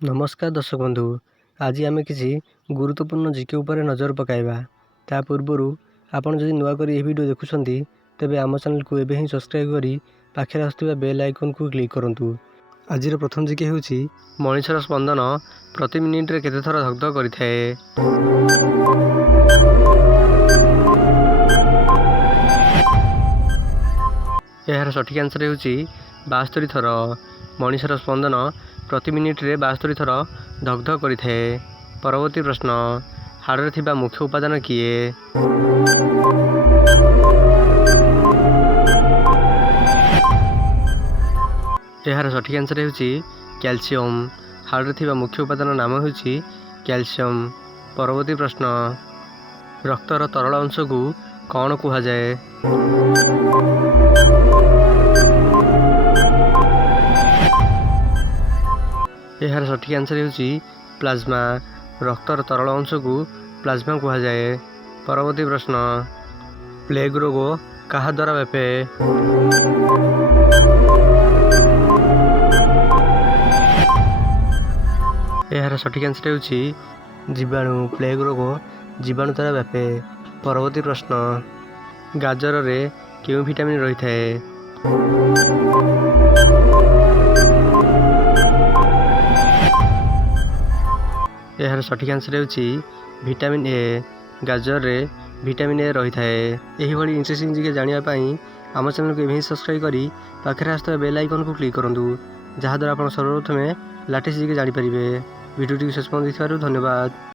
नमस्कार दर्शक बंधु, आज आम किसी गुरुत्वपूर्ण जीके उपर नजर पकाइबा। ता पूर्व आपन जदि नुआ करी वीडियो देखुछंती तेबे आम चैनल को एबे ही सब्सक्राइब करी पाखे आसुवा बेल आइकन को क्लिक करंतु। आज प्रथम जीके हेउची मनुष्यर स्पंदन प्रति मिनिट रे केते थर धक धक करिथाए। यार सठिक आंसर हेउची 72 थर। मनुष्यर स्पंदन प्रति मिनिट रे 72 थर धक धक करिथाए। परवर्ती प्रश्न, हाड़ थिबा मुख्य उपादान किए? यार सठिक आंसर हेउची कैल्शियम। हाड़ थिबा मुख्य उपादान नाम हेउची कैल्शियम। परवर्ती प्रश्न, रक्तर तरल अंश को कौन कुहा जाए? यार सठिक आंसर हेउची प्लाज्मा। रक्तर तरल अंश को प्लाज्मा कुहा जाए। परवर्ती प्रश्न, प्लेग रोग कहा द्वारा व्यापे? यार सठिक आंसर हेउची जीवाणु। प्लेग रोग जीवाणु द्वारा व्यापे। परवर्ती प्रश्न, गाजर रे केउ विटामिन रही थाए? यार सठिक आंसर हेउची विटामिन ए। गाजर रे विटामिन ए रही थाए। एही भली इंटरेस्टिंग जीके जानिया पई आम चैनल को एबे सब्सक्राइब करी पाखरे आसुवा बेल आइकन को क्लिक करंतु, जहा द्वारा आपण सर्वप्रथमे लाटेस्ट जीके जानि परिबे। वीडियो टी शेष पर्यंत देखिबारु धन्यवाद।